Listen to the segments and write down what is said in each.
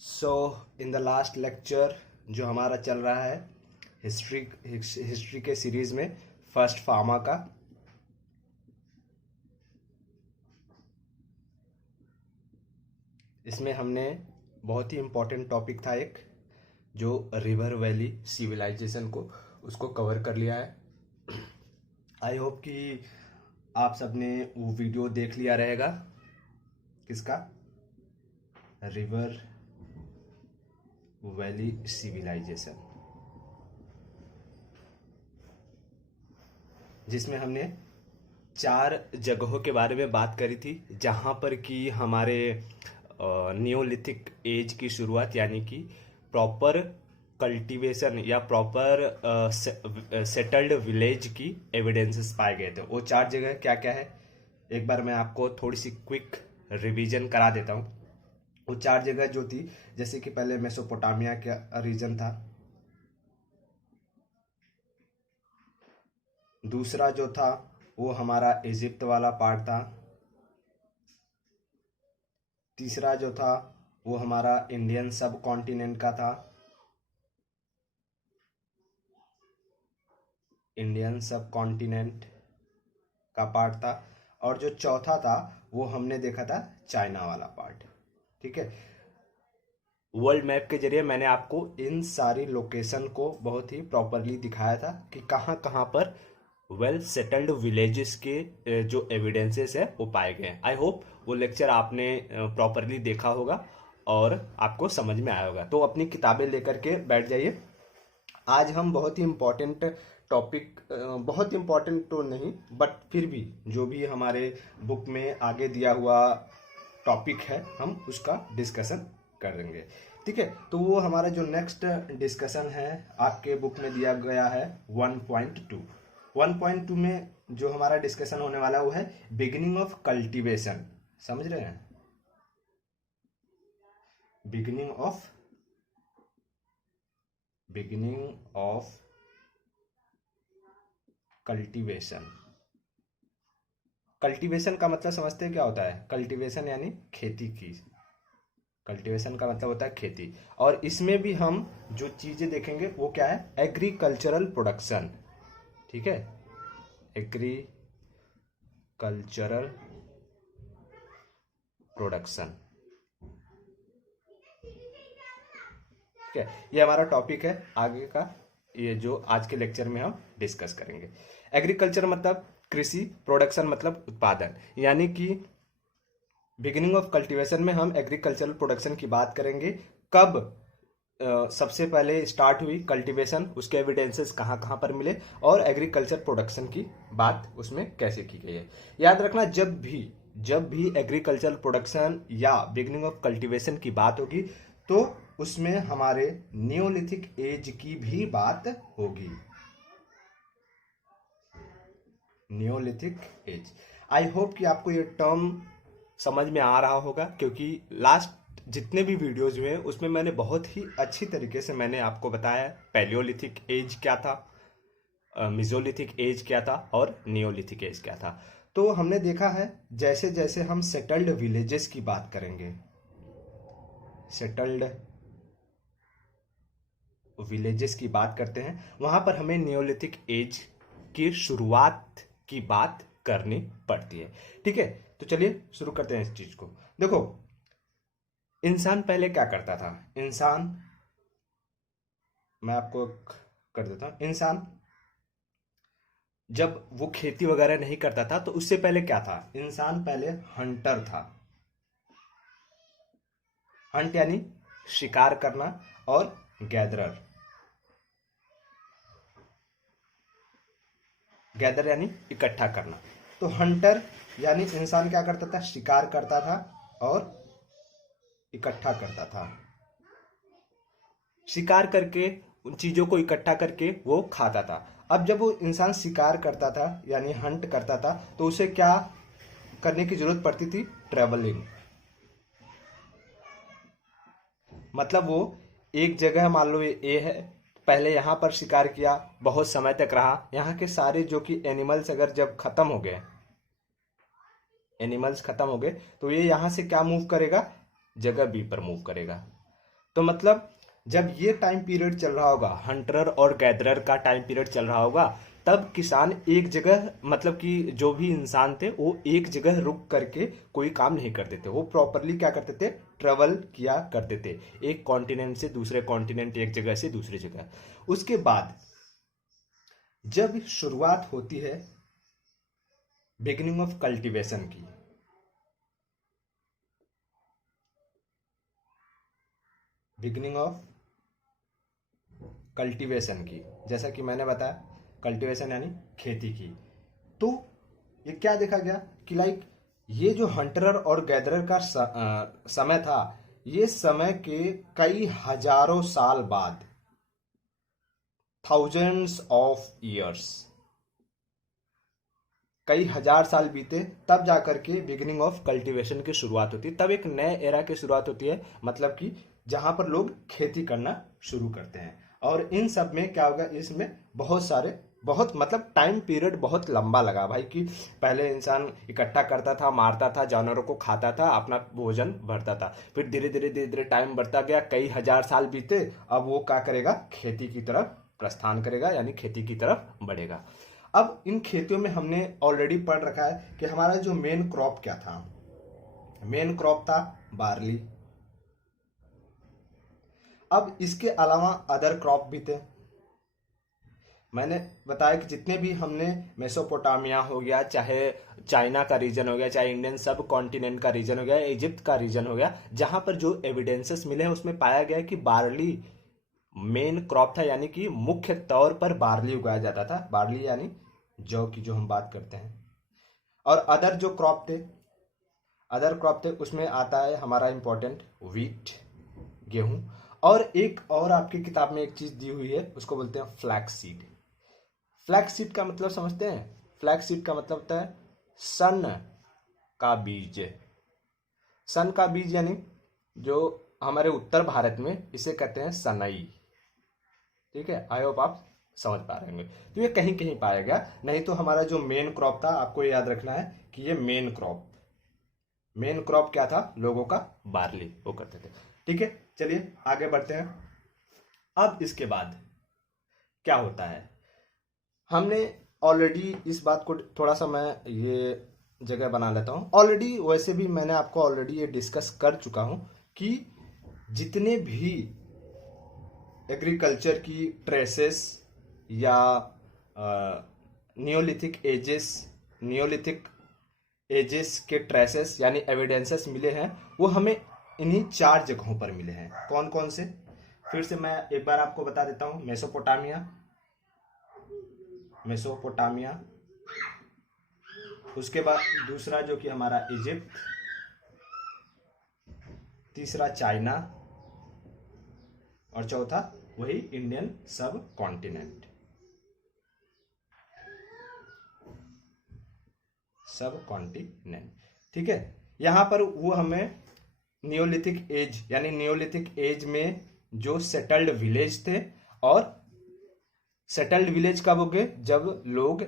So in the last lecture जो हमारा चल रहा है हिस्ट्री के सीरीज में फर्स्ट फार्मा का, इसमें हमने बहुत ही इम्पोर्टेंट टॉपिक था एक जो रिवर वैली सिविलाइजेशन को उसको कवर कर लिया है। आई होप कि आप सबने वो वीडियो देख लिया रहेगा। किसका? रिवर वैली सिविलाइजेशन, जिसमें हमने 4 जगहों के बारे में बात करी थी जहाँ पर कि हमारे नियोलिथिक एज की शुरुआत यानी कि प्रॉपर कल्टीवेशन या प्रॉपर सेटल्ड विलेज की एविडेंसेस पाए गए थे। वो 4 जगह क्या क्या है, एक बार मैं आपको थोड़ी सी क्विक रिवीजन करा देता हूँ। वो 4 जगह जो थी, जैसे कि पहले मेसोपोटामिया का रीजन था, दूसरा जो था वो हमारा इजिप्ट वाला पार्ट था, तीसरा जो था वो हमारा इंडियन सब कॉन्टिनेंट का था, इंडियन सब कॉन्टिनेंट का पार्ट था, और जो चौथा था वो हमने देखा था चाइना वाला पार्ट। ठीक है, वर्ल्ड मैप के जरिए मैंने आपको इन सारी लोकेशन को बहुत ही प्रॉपरली दिखाया था कि कहाँ कहाँ पर वेल सेटल्ड विलेजेस के जो एविडेंसेस है वो पाए गए हैं। आई होप वो लेक्चर आपने प्रॉपरली देखा होगा और आपको समझ में आया होगा। तो अपनी किताबें लेकर के बैठ जाइए। आज हम बहुत ही इम्पोर्टेंट टॉपिक, बहुत इम्पोर्टेंट तो नहीं बट फिर भी जो भी हमारे बुक में आगे दिया हुआ टॉपिक है हम उसका डिस्कशन कर देंगे। ठीक है, तो वो हमारा जो नेक्स्ट डिस्कशन है आपके बुक में दिया गया है 1.2। 1.2 में जो हमारा डिस्कशन होने वाला वो है बिगिनिंग ऑफ कल्टीवेशन। समझ रहे हैं? Beginning of cultivation. कल्टीवेशन का मतलब समझते हैं क्या होता है? कल्टीवेशन यानी खेती की, कल्टीवेशन का मतलब होता है खेती। और इसमें भी हम जो चीजें देखेंगे वो क्या है? Agricultural production. ठीक है, एग्रीकल्चरल प्रोडक्शन। ठीक है, ये हमारा टॉपिक है आगे का, ये जो आज के लेक्चर में हम डिस्कस करेंगे। एग्रीकल्चर मतलब कृषि, प्रोडक्शन मतलब उत्पादन, यानी कि बिगिनिंग ऑफ कल्टीवेशन में हम एग्रीकल्चरल प्रोडक्शन की बात करेंगे। कब सबसे पहले स्टार्ट हुई कल्टीवेशन, उसके एविडेंसेस कहाँ कहाँ पर मिले, और एग्रीकल्चर प्रोडक्शन की बात उसमें कैसे की गई है। याद रखना, जब भी एग्रीकल्चर प्रोडक्शन या बिगिनिंग ऑफ कल्टीवेशन की बात होगी तो उसमें हमारे नियोलिथिक एज की भी बात होगी। Neolithic age. आई होप कि आपको ये टर्म समझ में आ रहा होगा, क्योंकि लास्ट जितने भी वीडियोज हुए उसमें मैंने बहुत ही अच्छी तरीके से मैंने आपको बताया पैलियोलिथिक एज क्या था, मिजोलिथिक एज क्या था और नियोलिथिक एज क्या था। तो हमने देखा है जैसे जैसे हम सेटल्ड विलेजेस की बात करेंगे, सेटल्ड विलेजेस की बात करते हैं, वहां पर हमें नियोलिथिक एज की शुरुआत की बात करनी पड़ती है। ठीक है, तो चलिए शुरू करते हैं इस चीज को। देखो, इंसान पहले क्या करता था? इंसान, मैं आपको कर देता हूं, इंसान जब वो खेती वगैरह नहीं करता था तो उससे पहले क्या था? इंसान पहले हंटर था। हंट यानी शिकार करना, और गैदरर, गैदर यानी इकट्ठा करना। तो हंटर यानी इंसान क्या करता था? शिकार करता था और इकट्ठा करता था। शिकार करके उन चीजों को इकट्ठा करके वो खाता था। अब जब वो इंसान शिकार करता था यानी हंट करता था तो उसे क्या करने की जरूरत पड़ती थी? ट्रेवलिंग। मतलब वो एक जगह, मान लो ये है, पहले यहां पर शिकार किया, बहुत समय तक रहा, यहाँ के सारे जो कि एनिमल्स अगर जब खत्म हो गए, एनिमल्स खत्म हो गए तो ये यहां से क्या मूव करेगा? जगह बी पर मूव करेगा। तो मतलब जब ये टाइम पीरियड चल रहा होगा, हंटर और गैदरर का टाइम पीरियड चल रहा होगा, तब किसान एक जगह, मतलब कि जो भी इंसान थे वो एक जगह रुक करके कोई काम नहीं करते थे, वो प्रॉपरली क्या करते थे, ट्रेवल किया करते थे, एक कॉन्टिनेंट से दूसरे कॉन्टिनेंट, एक जगह से दूसरी जगह। उसके बाद जब शुरुआत होती है बिगिनिंग ऑफ कल्टीवेशन की, बिगिनिंग ऑफ कल्टीवेशन की, जैसा कि मैंने बताया कल्टीवेशन यानी खेती की, तो ये क्या देखा गया कि लाइक ये जो हंटरर और गैदरर का समय था, ये समय के कई हजारों साल बाद, थाउजेंड्स ऑफ ईयर्स, कई हजार साल बीते, तब जाकर के बिगिनिंग ऑफ कल्टीवेशन की शुरुआत होती है, तब एक नए एरा की शुरुआत होती है, मतलब कि जहां पर लोग खेती करना शुरू करते हैं। और इन सब में क्या होगा, इसमें बहुत सारे, बहुत मतलब टाइम पीरियड बहुत लंबा लगा भाई, कि पहले इंसान इकट्ठा करता था, मारता था, जानवरों को खाता था, अपना भोजन भरता था, फिर धीरे धीरे धीरे धीरे टाइम बढ़ता गया, कई हजार साल बीते, अब वो क्या करेगा, खेती की तरफ प्रस्थान करेगा, यानी खेती की तरफ बढ़ेगा। अब इन खेतियों में हमने ऑलरेडी पढ़ रखा है कि हमारा जो मेन क्रॉप क्या था, मेन क्रॉप था बार्ली। अब इसके अलावा अदर क्रॉप भी थे, मैंने बताया कि जितने भी हमने मेसोपोटामिया हो गया, चाहे चाइना का रीजन हो गया, चाहे इंडियन सब कॉन्टिनेंट का रीजन हो गया, इजिप्ट का रीजन हो गया, जहां पर जो एविडेंसेस मिले हैं उसमें पाया गया कि बार्ली मेन क्रॉप था, यानी कि मुख्य तौर पर बार्ली उगाया जाता था, बार्ली यानी जौ की जो हम बात करते हैं। और अदर जो क्रॉप थे, अदर क्रॉप थे, उसमें आता है हमारा इंपॉर्टेंट वीट, गेहूं, और एक और आपकी किताब में एक चीज दी हुई है, उसको बोलते हैं फ्लैक्स सीड। फ्लैक्स सीड का मतलब समझते हैं, फ्लैक्स सीड का मतलब होता है सन का बीज। सन का बीज यानी जो हमारे उत्तर भारत में इसे कहते हैं सनई। ठीक है, आई होप आप समझ पा रहे होंगे। तो ये कहीं कहीं पाया गया, नहीं तो हमारा जो मेन क्रॉप था, आपको याद रखना है कि ये मेन क्रॉप, मेन क्रॉप क्या था लोगों का, बार्ली, वो करते थे। ठीक है, चलिए आगे बढ़ते हैं। अब इसके बाद क्या होता है, हमने ऑलरेडी इस बात को, थोड़ा सा मैं ये जगह बना लेता हूँ, ऑलरेडी वैसे भी मैंने आपको ऑलरेडी ये डिस्कस कर चुका हूँ कि जितने भी एग्रीकल्चर की ट्रेसेस या नियोलिथिक एजेस, नियोलिथिक एजेस के ट्रेसेस यानी एविडेंसेस मिले हैं, वो हमें इन्हीं 4 जगहों पर मिले हैं। कौन कौन से, फिर से मैं एक बार आपको बता देता हूँ। मेसोपोटामिया, मेसोपोटामिया, उसके बाद दूसरा जो कि हमारा इजिप्ट, तीसरा चाइना, और चौथा वही इंडियन सब कॉन्टिनेंट, सब कॉन्टिनेंट। ठीक है, यहां पर वो हमें नियोलिथिक एज, यानी नियोलिथिक एज में जो सेटल्ड विलेज थे, और सेटल्ड विलेज कब हो गए, जब लोग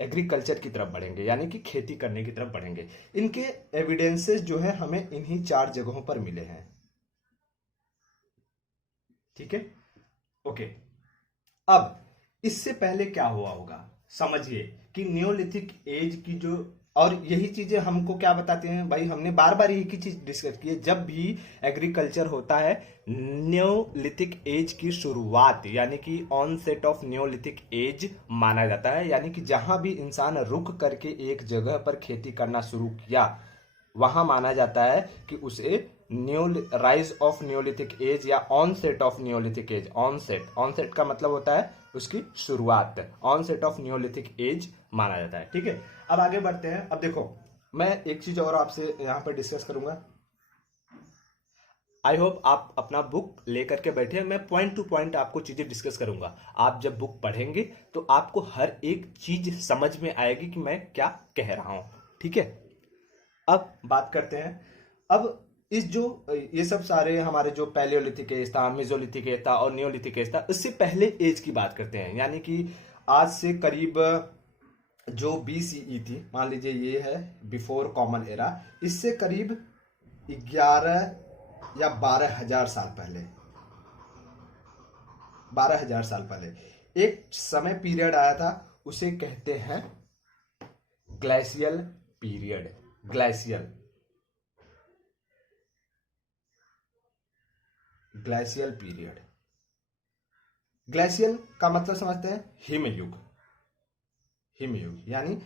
एग्रीकल्चर की तरफ बढ़ेंगे, यानी कि खेती करने की तरफ बढ़ेंगे। इनके एविडेंसेस जो है हमें इन्हीं 4 जगहों पर मिले हैं। ठीक है, ओके। अब इससे पहले क्या हुआ होगा, समझिए कि नियोलिथिक एज की जो, और यही चीजें हमको क्या बताते हैं भाई, हमने बार बार एक ही चीज डिस्कस की है, जब भी एग्रीकल्चर होता है, नियोलिथिक एज की शुरुआत, यानी कि ऑनसेट ऑफ नियोलिथिक एज माना जाता है, यानी कि जहां भी इंसान रुक करके एक जगह पर खेती करना शुरू किया, वहां माना जाता है कि उसे new rise of neolithic age या onset of neolithic age. Onset, onset का मतलब होता है उसकी शुरुआत, ऑनसेट ऑफ नियोलिथिक एज माना जाता है। ठीक है, अब आगे बढ़ते हैं। अब देखो, मैं एक चीज और आपसे यहां पर डिस्कस करूंगा। आई होप आप अपना बुक लेकर के बैठे, मैं पॉइंट टू पॉइंट आपको चीजें डिस्कस करूंगा। आप जब बुक पढ़ेंगे तो आपको हर एक चीज समझ में आएगी कि मैं क्या कह रहा हूं। ठीक है, अब बात करते हैं। अब इस जो ये सब सारे हमारे जो पैलियोलिथिक एज था, मेसोलिथिक एज था और नियोलिथिक एज था, इससे पहले एज की बात करते हैं, यानी कि आज से करीब जो BCE थी, मान लीजिए ये है बिफोर कॉमन एरा, इससे करीब 11 या 12,000 साल पहले, 12,000 साल पहले एक समय पीरियड आया था, उसे कहते हैं glacial period. Glacial period. Glacial का मतलब समझते हैं हिमयुग। हिमयुग यानी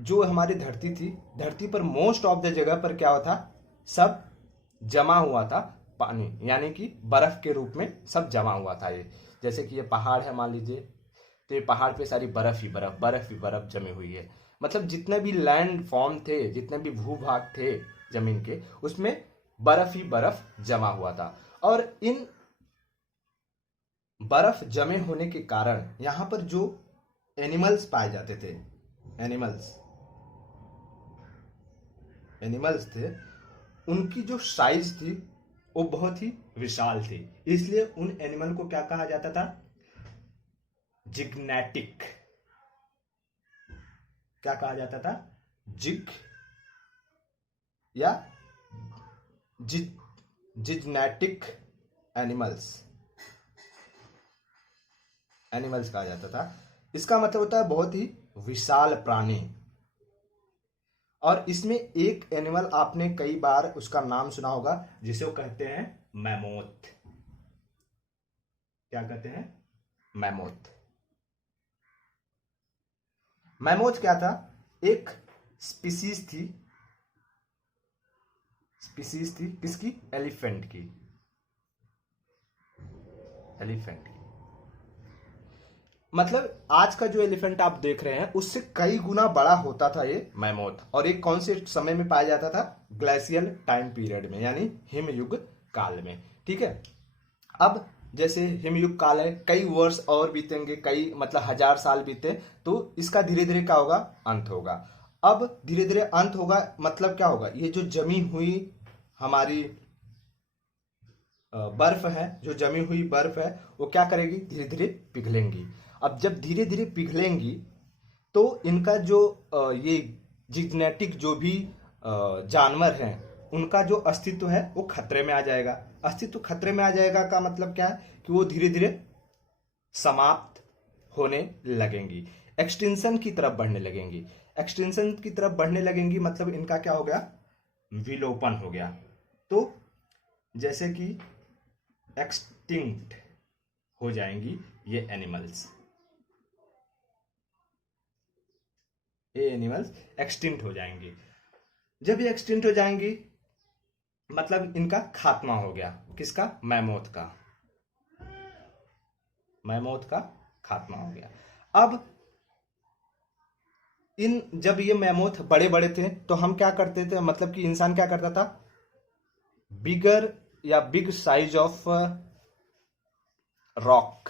जो हमारी धरती थी, धरती पर मोस्ट ऑफ द जगह पर क्या हुआ था, सब जमा हुआ था पानी, यानी कि बर्फ के रूप में सब जमा हुआ था। ये जैसे कि ये पहाड़ है मान लीजिए, तो ये पहाड़ पे सारी बर्फ ही बर्फ, बर्फ ही बर्फ जमी हुई है। मतलब जितने भी लैंड फॉर्म थे, जितने भी भूभाग थे जमीन के, उसमें बर्फ ही बर्फ जमा हुआ था। और इन बर्फ जमे होने के कारण यहां पर जो एनिमल्स पाए जाते थे, एनिमल्स थे, उनकी जो साइज थी वो बहुत ही विशाल थी। इसलिए उन एनिमल को क्या कहा जाता था, जिग्नेटिक। क्या कहा जाता था, जिग या जिग्नेटिक एनिमल्स कहा जाता था। इसका मतलब होता है बहुत ही विशाल प्राणी। और इसमें एक एनिमल आपने कई बार उसका नाम सुना होगा, जिसे वो कहते हैं मैमोथ। क्या कहते हैं, मैमोथ। मैमोथ क्या था, एक स्पीसीज थी किसकी, एलिफेंट की। मतलब आज का जो एलिफेंट आप देख रहे हैं उससे कई गुना बड़ा होता था ये मैमोथ। और एक कौन से समय में पाया जाता था, ग्लेशियल टाइम पीरियड में, यानी हिमयुग काल में। ठीक है। अब जैसे हिमयुग काल है, कई वर्ष और बीतेंगे, कई मतलब 1000 साल बीते, तो इसका धीरे धीरे क्या होगा, अंत होगा। अब धीरे धीरे अंत होगा मतलब क्या होगा, ये जो जमी हुई हमारी बर्फ है, जो जमी हुई बर्फ है, वो क्या करेगी, धीरे धीरे पिघलेंगी। अब जब धीरे धीरे पिघलेंगी तो इनका जो ये जिग्नेटिक जो भी जानवर हैं, उनका जो अस्तित्व है वो खतरे में आ जाएगा। अस्तित्व खतरे में आ जाएगा का मतलब क्या है, कि वो धीरे धीरे समाप्त होने लगेंगी, एक्सटिंक्शन की तरफ बढ़ने लगेंगी। एक्सटिंक्शन की तरफ बढ़ने लगेंगी मतलब इनका क्या हो गया, विलोपन हो गया। तो जैसे कि एक्सटिंक्ट हो जाएंगी ये एनिमल्स, एक्सटिंक्ट हो जाएंगी। जब ये एक्सटिंक्ट हो जाएंगी मतलब इनका खात्मा हो गया। किसका, मैमोथ का खात्मा हो गया। अब जब ये मैमोथ बड़े बड़े थे तो हम क्या करते थे, मतलब कि इंसान क्या करता था, बिग साइज ऑफ रॉक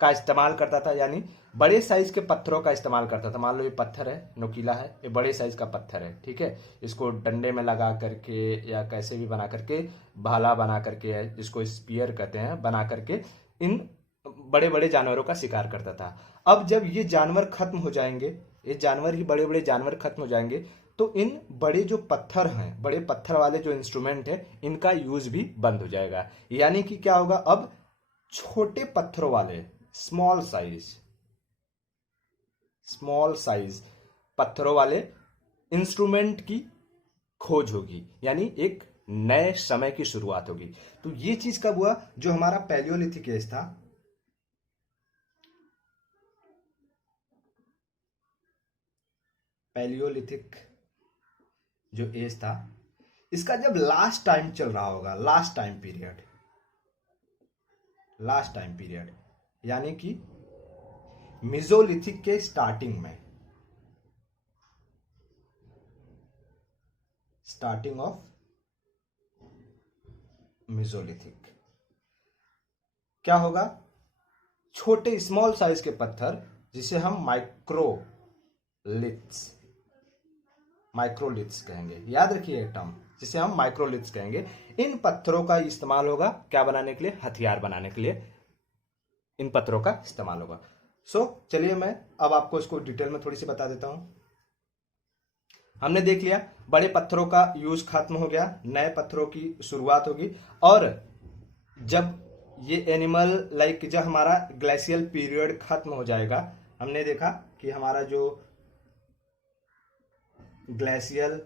का इस्तेमाल करता था, यानी बड़े साइज के पत्थरों का इस्तेमाल करता था। मान लो ये पत्थर है, नुकीला है, ये बड़े साइज का पत्थर है, ठीक है। इसको डंडे में लगा करके या कैसे भी बना करके, भाला बना करके, जिसको स्पीयर कहते हैं, बना करके इन बड़े बड़े जानवरों का शिकार करता था। अब जब ये जानवर खत्म हो जाएंगे, ये जानवर ही बड़े बड़े जानवर खत्म हो जाएंगे, तो इन बड़े जो पत्थर हैं, बड़े पत्थर वाले जो इंस्ट्रूमेंट है, इनका यूज भी बंद हो जाएगा। यानी कि क्या होगा, अब छोटे पत्थरों वाले स्मॉल साइज पत्थरों वाले इंस्ट्रूमेंट की खोज होगी, यानी एक नए समय की शुरुआत होगी। तो ये चीज कब हुआ, जो हमारा पैलियोलिथिक एज था, पैलियोलिथिक जो एज था, इसका जब लास्ट टाइम चल रहा होगा, लास्ट टाइम पीरियड, यानी कि मेसोलिथिक के स्टार्टिंग ऑफ मेसोलिथिक, क्या होगा, छोटे स्मॉल साइज के पत्थर, जिसे हम माइक्रोलिथ्स कहेंगे। याद रखिए एक टर्म, जिसे हम माइक्रोलिथ्स कहेंगे। इन पत्थरों का इस्तेमाल होगा क्या बनाने के लिए, हथियार बनाने के लिए इन पत्थरों का इस्तेमाल होगा। चलिए मैं अब आपको इसको डिटेल में थोड़ी सी बता देता हूं। हमने देख लिया बड़े पत्थरों का यूज खत्म हो गया, नए पत्थरों की शुरुआत होगी। और जब ये एनिमल लाइक जब हमारा ग्लेशियल पीरियड खत्म हो जाएगा, हमने देखा कि हमारा जो ग्लेशियल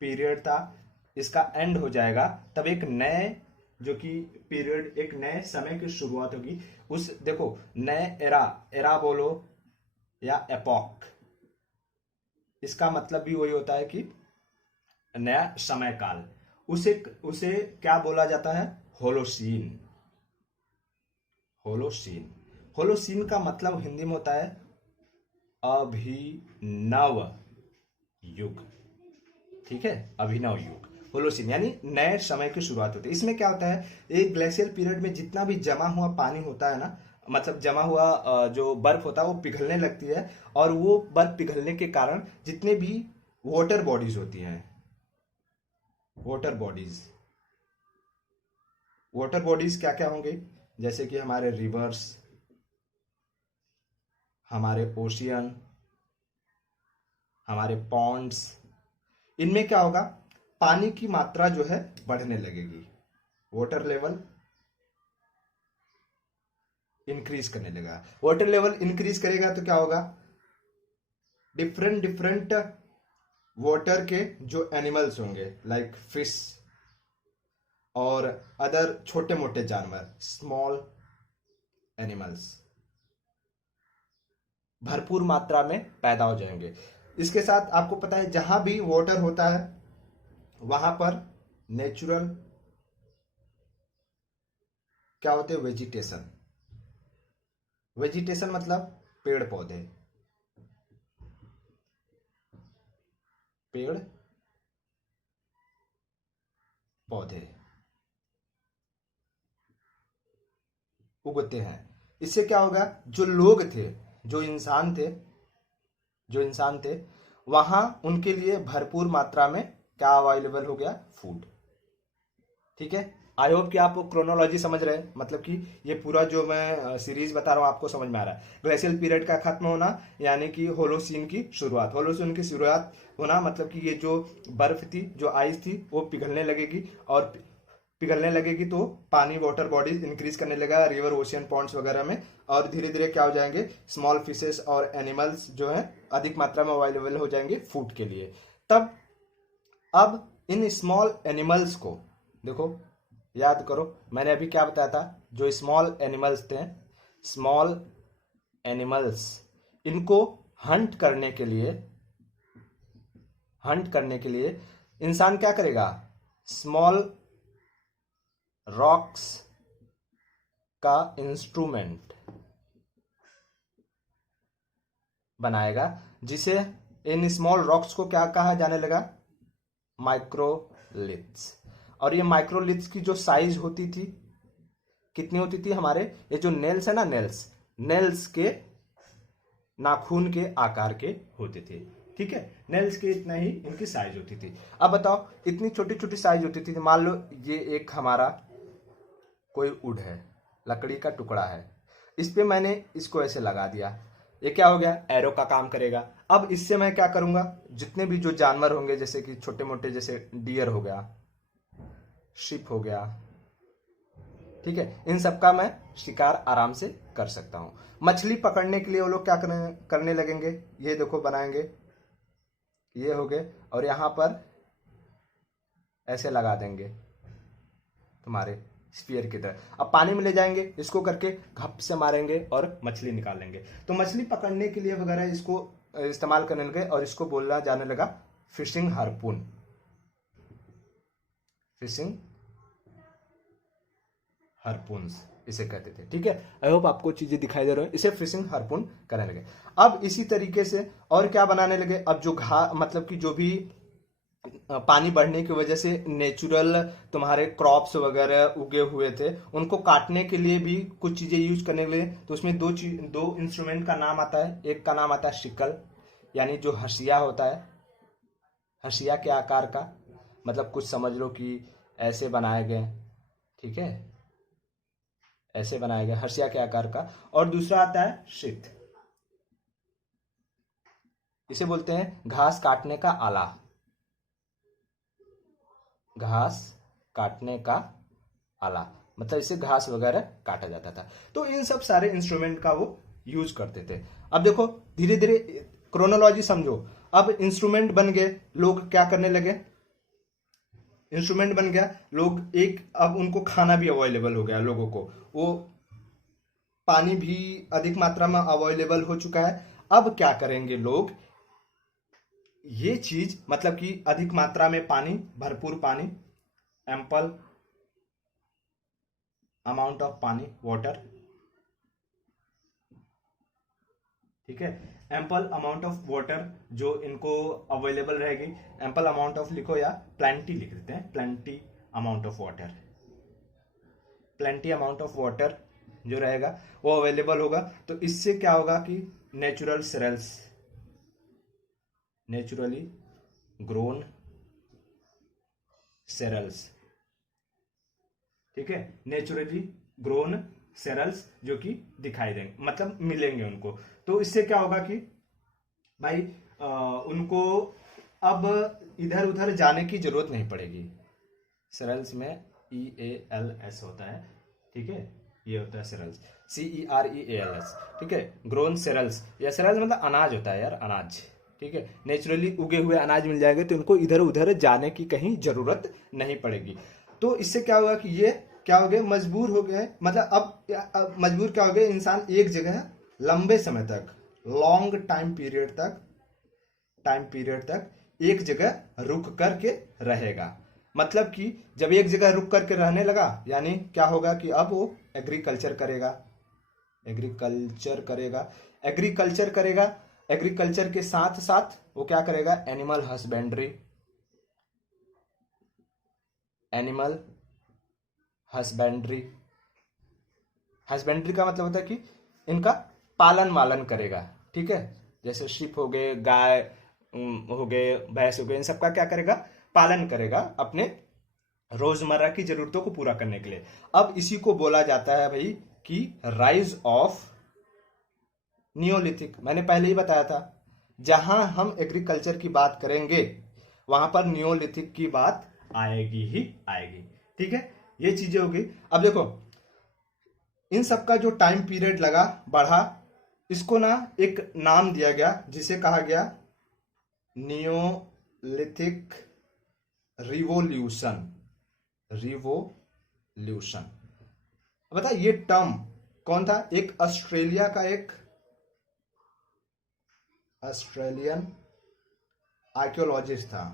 पीरियड था इसका एंड हो जाएगा, तब एक नए जो कि पीरियड, एक नए समय की शुरुआत होगी। उस देखो नए एरा, एरा बोलो या एपॉक, इसका मतलब भी वही होता है कि नया समय काल। उसे उसे क्या बोला जाता है? होलोसीन। होलोसीन, होलोसीन का मतलब हिंदी में होता है अभिनव युग। ठीक है, अभिनव युग, होलोसीन यानी नए समय की शुरुआत होती है। इसमें क्या होता है, एक ग्लेशियल पीरियड में जितना भी जमा हुआ पानी होता है ना, मतलब जमा हुआ जो बर्फ होता है वो पिघलने लगती है, और वो बर्फ पिघलने के कारण जितने भी वाटर बॉडीज होती हैं, वाटर बॉडीज, वाटर बॉडीज क्या क्या होंगे, जैसे कि हमारे रिवर्स, हमारे ओशियन, हमारे पॉन्ड्स, इनमें क्या होगा, पानी की मात्रा जो है बढ़ने लगेगी, वाटर लेवल इंक्रीज करने लगेगा। वाटर लेवल इंक्रीज करेगा तो क्या होगा, डिफरेंट डिफरेंट वाटर के जो एनिमल्स होंगे लाइक फिश और अदर छोटे मोटे जानवर, स्मॉल एनिमल्स, भरपूर मात्रा में पैदा हो जाएंगे। इसके साथ आपको पता है जहां भी वाटर होता है वहां पर नेचुरल क्या होते हैं, वेजिटेशन। वेजिटेशन मतलब पेड़ पौधे, पेड़ पौधे उगते हैं। इससे क्या होगा, जो लोग थे, जो इंसान थे, जो इंसान थे वहां उनके लिए भरपूर मात्रा में क्या अवेलेबल हो गया, फूड। ठीक है, आई होप कि आप क्रोनोलॉजी समझ रहे हैं, मतलब कि ये पूरा जो मैं सीरीज बता रहा हूँ आपको समझ में आ रहा है। ग्लेशियल पीरियड का खत्म होना यानी कि होलोसीन की शुरुआत, होलोसीन की शुरुआत होना मतलब कि ये जो बर्फ थी, जो आइस थी, वो पिघलने लगेगी, और पिघलने लगेगी तो पानी, वाटर बॉडीज इंक्रीज करने लगेगा रिवर, ओशियन, पॉन्ड्स वगैरह में, और धीरे धीरे क्या हो जाएंगे, स्मॉल फिशेस और एनिमल्स जो है अधिक मात्रा में अवेलेबल हो जाएंगे फूड के लिए। तब अब इन स्मॉल एनिमल्स को देखो, याद करो मैंने अभी क्या बताया था, जो स्मॉल एनिमल्स थे, स्मॉल एनिमल्स, इनको हंट करने के लिए, हंट करने के लिए इंसान क्या करेगा, स्मॉल रॉक्स का इंस्ट्रूमेंट बनाएगा, जिसे इन स्मॉल रॉक्स को क्या कहा जाने लगा, माइक्रोलिथ्स। और ये माइक्रोलिथ्स की जो साइज होती थी, कितनी होती थी, हमारे ये जो नेल्स है ना, नेल्स, नेल्स के नाखून के आकार के होते थे। ठीक है, नेल्स के इतना ही इनकी साइज होती थी। अब बताओ, इतनी छोटी छोटी साइज होती थी, मान लो ये एक हमारा कोई वुड है, लकड़ी का टुकड़ा है, इस पे मैंने इसको ऐसे लगा दिया, ये क्या हो गया, एरो का काम करेगा। अब इससे मैं क्या करूंगा, जितने भी जो जानवर होंगे, जैसे कि छोटे मोटे, जैसे डियर हो गया, शिप हो गया, ठीक है, इन सब का मैं शिकार आराम से कर सकता हूं। मछली पकड़ने के लिए वो लोग क्या करने लगेंगे, ये देखो बनाएंगे, ये हो गए, और यहां पर ऐसे लगा देंगे तुम्हारे स्फीयर की तरह। अब पानी में ले जाएंगे, इसको करके घप से मारेंगे और मछली निकाल लेंगे। तो मछली पकड़ने के लिए वगैरह इसको इस्तेमाल करने लगे, और इसको बोलना जाने लगा फिशिंग हार्पून, फिशिंग हार्पून्स इसे कहते थे। ठीक है, आई होप आपको चीजें दिखाई दे रही हैं, इसे फिशिंग हार्पून करने लगे। अब इसी तरीके से और क्या बनाने लगे, अब जो मतलब कि जो भी पानी बढ़ने की वजह से नेचुरल तुम्हारे क्रॉप्स वगैरह उगे हुए थे, उनको काटने के लिए भी कुछ चीजें यूज करने के लिए, तो उसमें दो इंस्ट्रूमेंट का नाम आता है। एक का नाम आता है शिकल, यानी जो हसिया होता है, हसिया के आकार का, मतलब कुछ समझ लो कि ऐसे बनाए गए, ठीक है, ऐसे बनाए गए हसिया के आकार का। और दूसरा आता है शीत, इसे बोलते हैं घास काटने का आला। घास काटने का आला, मतलब इसे घास वगैरह काटा जाता था। तो इन सब सारे इंस्ट्रूमेंट का वो यूज करते थे। अब देखो धीरे धीरे क्रोनोलॉजी समझो, अब इंस्ट्रूमेंट बन गए, लोग क्या करने लगे, इंस्ट्रूमेंट बन गया, लोग एक, अब उनको खाना भी अवेलेबल हो गया लोगों को, वो पानी भी अधिक मात्रा में अवेलेबल हो चुका है। अब क्या करेंगे लोग, ये चीज मतलब कि अधिक मात्रा में पानी, भरपूर पानी, एम्पल अमाउंट ऑफ पानी, वाटर, ठीक है, एम्पल अमाउंट ऑफ वाटर जो इनको अवेलेबल रहेगी, एम्पल अमाउंट ऑफ लिखो या प्लेंटी लिख देते हैं, plenty amount of water, plenty amount of water जो रहेगा वो अवेलेबल होगा। तो इससे क्या होगा कि natural cereals, naturally grown cereals, ठीक है, नेचुरली ग्रोन सेरल्स जो कि दिखाई देंगे, मतलब मिलेंगे उनको। तो इससे क्या होगा कि भाई उनको अब इधर उधर जाने की जरूरत नहीं पड़ेगी। सेरल्स में EALS होता है, ठीक है, ये होता है सेरल्स, CEREALS, ठीक है, ग्रोन सेरल्स, या सेरल्स मतलब अनाज होता है यार, अनाज, ठीक है, नेचुरली उगे हुए अनाज मिल जाएंगे तो उनको इधर उधर जाने की कहीं जरूरत नहीं पड़ेगी। तो इससे क्या होगा कि ये क्या हो गए, मजबूर हो गए, मतलब अब मजबूर क्या हो गए, इंसान एक जगह लंबे समय तक, लॉन्ग टाइम पीरियड तक एक जगह रुक करके रहेगा। मतलब कि जब एक जगह रुक करके रहने लगा, यानी क्या होगा कि अब वो एग्रीकल्चर करेगा, एग्रीकल्चर करेगा, एग्रीकल्चर करेगा, एग्रीकल्चर के साथ साथ वो क्या करेगा, animal husbandry, animal husbandry, husbandry का मतलब होता है कि इनका पालन वालन करेगा, ठीक है, जैसे शिप हो गए, गाय हो गए, भैंस हो गए, इन सबका क्या करेगा, पालन करेगा अपने रोजमर्रा की जरूरतों को पूरा करने के लिए। अब इसी को बोला जाता है भाई कि राइज ऑफ नियोलिथिक। मैंने पहले ही बताया था, जहां हम एग्रीकल्चर की बात करेंगे वहां पर नियोलिथिक की बात आएगी ही आएगी, ठीक है, ये चीजें होगी। अब देखो इन सबका जो टाइम पीरियड लगा बढ़ा, इसको ना एक नाम दिया गया जिसे कहा गया नियोलिथिक रिवोल्यूशन, रिवोल्यूशन। बता ये टर्म कौन था, एक ऑस्ट्रेलिया का एक ऑस्ट्रेलियन आर्कियोलॉजिस्ट था,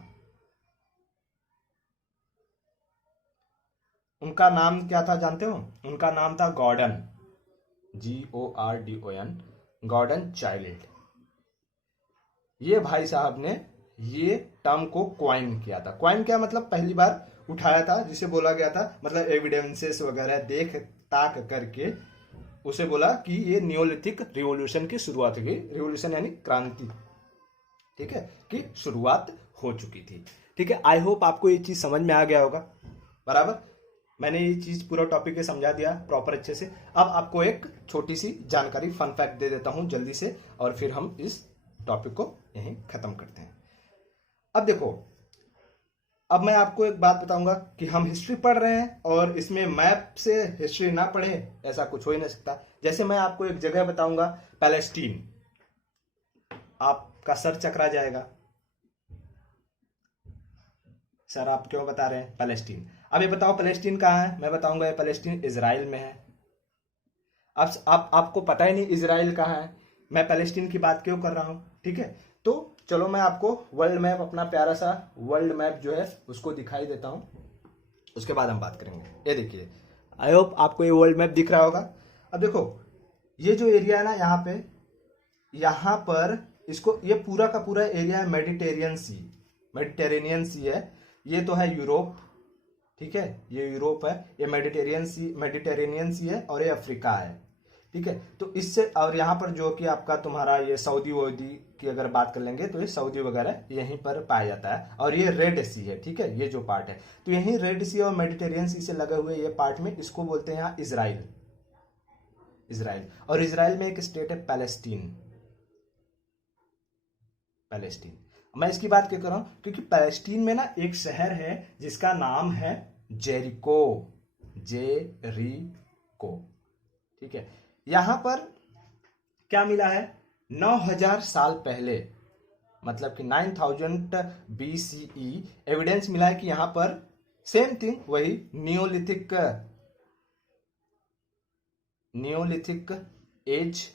उनका नाम क्या था जानते हो, उनका नाम था गॉर्डन, GORDON, गॉर्डन चाइल्ड। ये भाई साहब ने ये टर्म को क्वाइन किया था। क्वाइन क्या मतलब पहली बार उठाया था, जिसे बोला गया था, मतलब एविडेंसेस वगैरह देख ताक करके उसे बोला कि ये नियोलिथिक रिवॉल्यूशन की शुरुआत हुई, रिवॉल्यूशन यानी क्रांति, ठीक है, कि शुरुआत हो चुकी थी, ठीक है। आई होप आपको ये चीज समझ में आ गया होगा, बराबर। मैंने ये चीज पूरा टॉपिक समझा दिया प्रॉपर अच्छे से। अब आपको एक छोटी सी जानकारी, फन फैक्ट दे देता हूं जल्दी से, और फिर हम इस टॉपिक को यहीं खत्म करते हैं। अब देखो, अब मैं आपको एक बात बताऊंगा कि हम हिस्ट्री पढ़ रहे हैं और इसमें मैप से हिस्ट्री ना पढ़े, ऐसा कुछ हो ही नहीं सकता। जैसे मैं आपको एक जगह बताऊंगा, पैलेस्टीन, आपका सर चकरा जाएगा, सर आप क्यों बता रहे हैं पैलेस्टीन। अब ये बताओ पैलेस्टीन कहाँ है, मैं बताऊंगा ये पैलेस्टीन इजराइल में है। अब आपको पता ही नहीं इजराइल कहाँ है, मैं पैलेस्टीन की बात क्यों कर रहा हूं, ठीक है। तो चलो मैं आपको वर्ल्ड मैप, अपना प्यारा सा वर्ल्ड मैप जो है उसको दिखाई देता हूं, उसके बाद हम बात करेंगे। ये देखिए, आई होप आपको ये वर्ल्ड मैप दिख रहा होगा। अब देखो ये जो एरिया है ना, यहाँ पर इसको, ये पूरा का पूरा एरिया है मेडिटेरियन सी, मेडिटेरेनियन सी है। ये तो है यूरोप, ठीक है, ये यूरोप है, ये मेडिटेरेनियन सी है, और ये अफ्रीका है, ठीक है। तो इससे, और यहाँ पर जो कि आपका तुम्हारा ये सऊदी वऊदी की अगर बात कर लेंगे तो ये सऊदी वगैरह यहीं पर पाया जाता है, और ये रेड सी है, ठीक है, ये जो पार्ट है, तो यहीं रेड सी और मेडिटेरियन सी से लगे हुए ये पार्ट में, इसको बोलते हैं यहाँ इजराइल, इजराइल। और इजराइल में एक स्टेट है पैलेस्टीन, पैलेस्टीन। मैं इसकी बात क्यों कर रहा हूं, क्योंकि पैलेस्टीन में ना एक शहर है जिसका नाम है जेरिको, जेरिको, ठीक है। यहां पर क्या मिला है, 9000 साल पहले, मतलब कि 9000 BCE एविडेंस मिला है कि यहां पर सेम थिंग, वही नियोलिथिक एज,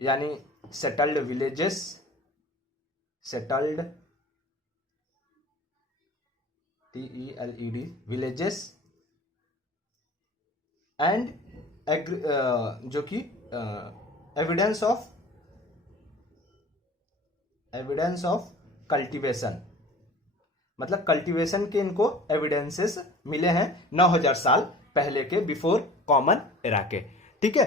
यानी settled villages, settled TELED villages, and जो कि एविडेंस ऑफ कल्टीवेशन, मतलब कल्टीवेशन के इनको एविडेंसेस मिले हैं 9000 साल पहले के, बिफोर कॉमन एरा के, ठीक है।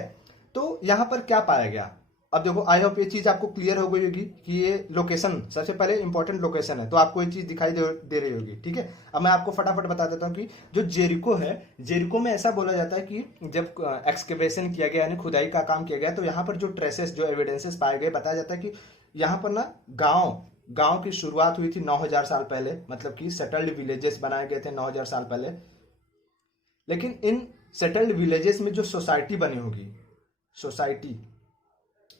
तो यहां पर क्या पाया गया, अब देखो, आई होप ये चीज आपको क्लियर हो गई होगी कि ये लोकेशन सबसे पहले इंपॉर्टेंट लोकेशन है, तो आपको ये चीज दिखाई दे रही होगी, ठीक है। अब मैं आपको फटाफट बता देता हूँ कि जो जेरिको है, जेरिको में ऐसा बोला जाता है कि जब एक्सकेवेशन किया गया, यानी खुदाई का काम किया गया, तो यहाँ पर जो ट्रेसेस, जो एविडेंसेस पाए गए, बताया जाता है कि यहाँ पर ना गांव की शुरुआत हुई थी 9000 साल पहले, मतलब कि सेटल्ड विलेजेस बनाए गए थे 9000 साल पहले। लेकिन इन सेटल्ड विलेजेस में जो सोसाइटी बनी होगी, सोसाइटी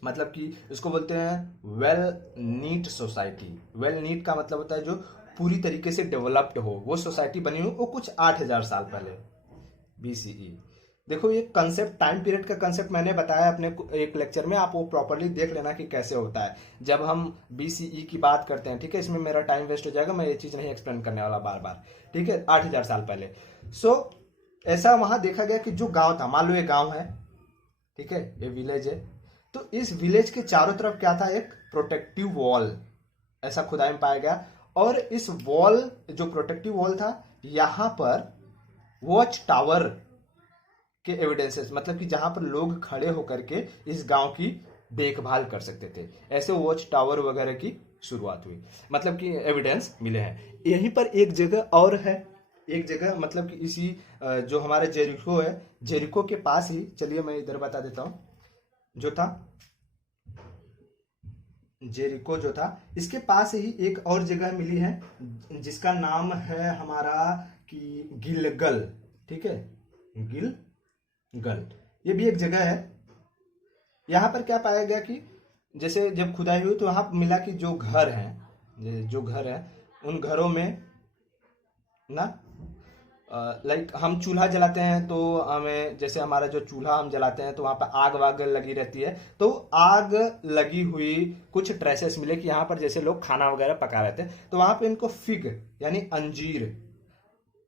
मतलब कि इसको बोलते हैं well neat society. Well neat का मतलब होता है जो पूरी तरीके से डेवलप्ड हो, वो सोसाइटी बनी हो वो कुछ 8000 साल पहले BCE। देखो ये कंसेप्ट, टाइम पीरियड का कंसेप्ट मैंने बताया अपने एक लेक्चर में, आप वो प्रॉपर्ली देख लेना कि कैसे होता है जब हम BCE की बात करते हैं, ठीक है। इसमें मेरा टाइम वेस्ट हो जाएगा, मैं ये चीज नहीं एक्सप्लेन करने वाला बार बार, ठीक है। 8000 साल पहले ऐसा वहां देखा गया कि जो गांव था, मान लो ये गांव है, ठीक है, ये विलेज है, तो इस विलेज के चारों तरफ क्या था, एक प्रोटेक्टिव वॉल, ऐसा खुदाई में पाया गया। और इस वॉल, जो प्रोटेक्टिव वॉल था, यहां पर वॉच टावर के एविडेंसेस, मतलब कि जहां पर लोग खड़े होकर के इस गांव की देखभाल कर सकते थे, ऐसे वॉच टावर वगैरह की शुरुआत हुई, मतलब कि एविडेंस मिले हैं। यहीं पर एक जगह और है, एक जगह मतलब कि इसी जो हमारे जेरिको है, जेरिको के पास ही, चलिए मैं इधर बता देता हूं, जो था जेरिको जो था, इसके पास ही एक और जगह मिली है जिसका नाम है हमारा कि गिलगल, ठीक है, गिलगल, ये भी एक जगह है। यहां पर क्या पाया गया कि जैसे जब खुदाई हुई तो वहां मिला कि जो घर है उन घरों में ना लाइक हम चूल्हा जलाते हैं तो हमें, जैसे हमारा जो चूल्हा हम जलाते हैं तो वहां पर आग वाग लगी रहती है, तो आग लगी हुई कुछ ट्रेसेस मिले कि यहाँ पर जैसे लोग खाना वगैरह पका रहे थे, तो वहां पे इनको फिग यानी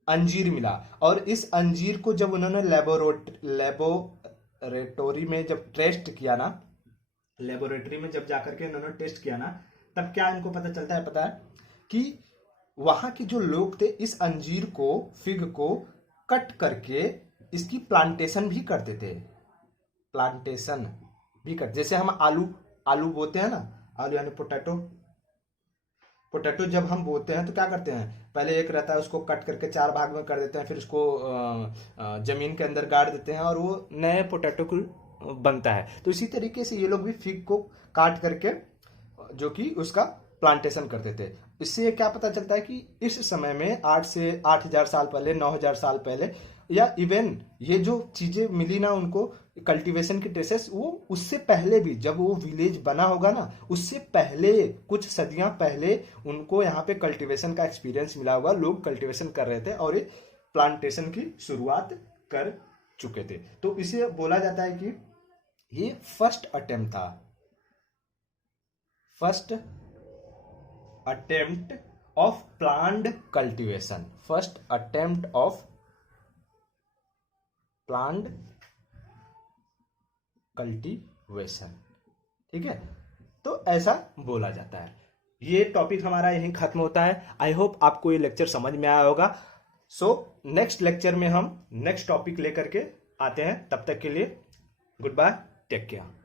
अंजीर मिला। और इस अंजीर को जब उन्होंने लेबोरेटरी में जब टेस्ट किया ना, लेबोरेटरी में जब जाकर के उन्होंने टेस्ट किया ना, तब क्या इनको पता चलता है, पता है कि वहां के जो लोग थे इस अंजीर को, फिग को कट करके इसकी प्लांटेशन भी करते थे, जैसे हम आलू बोते हैं ना, आलू यानी पोटैटो जब हम बोते हैं तो क्या करते हैं, पहले एक रहता है उसको कट करके 4 भाग में कर देते हैं, फिर उसको जमीन के अंदर गाड़ देते हैं और वो नए पोटैटो को बनता है। तो इसी तरीके से ये लोग भी फिग को काट करके जो कि उसका प्लांटेशन करते थे। इससे क्या पता चलता है कि इस समय में 8 से 8000 साल पहले, 9000 साल पहले, या इवन ये जो चीजें मिली ना उनको, कल्टीवेशन की ट्रेसेस, वो उससे पहले भी, जब वो विलेज बना होगा ना, उससे पहले कुछ सदियां पहले उनको यहाँ पे कल्टीवेशन का एक्सपीरियंस मिला होगा, लोग कल्टीवेशन कर रहे थे और ये प्लांटेशन की शुरुआत कर चुके थे। तो इसे बोला जाता है कि ये फर्स्ट अटेम्प्ट था, first attempt of plant cultivation, first attempt of plant cultivation, ठीक है। तो ऐसा बोला जाता है। ये टॉपिक हमारा यहीं खत्म होता है। आई होप आपको ये लेक्चर समझ में आया होगा। सो नेक्स्ट लेक्चर में हम नेक्स्ट टॉपिक लेकर के आते हैं। तब तक के लिए गुड बाय, टेक केयर।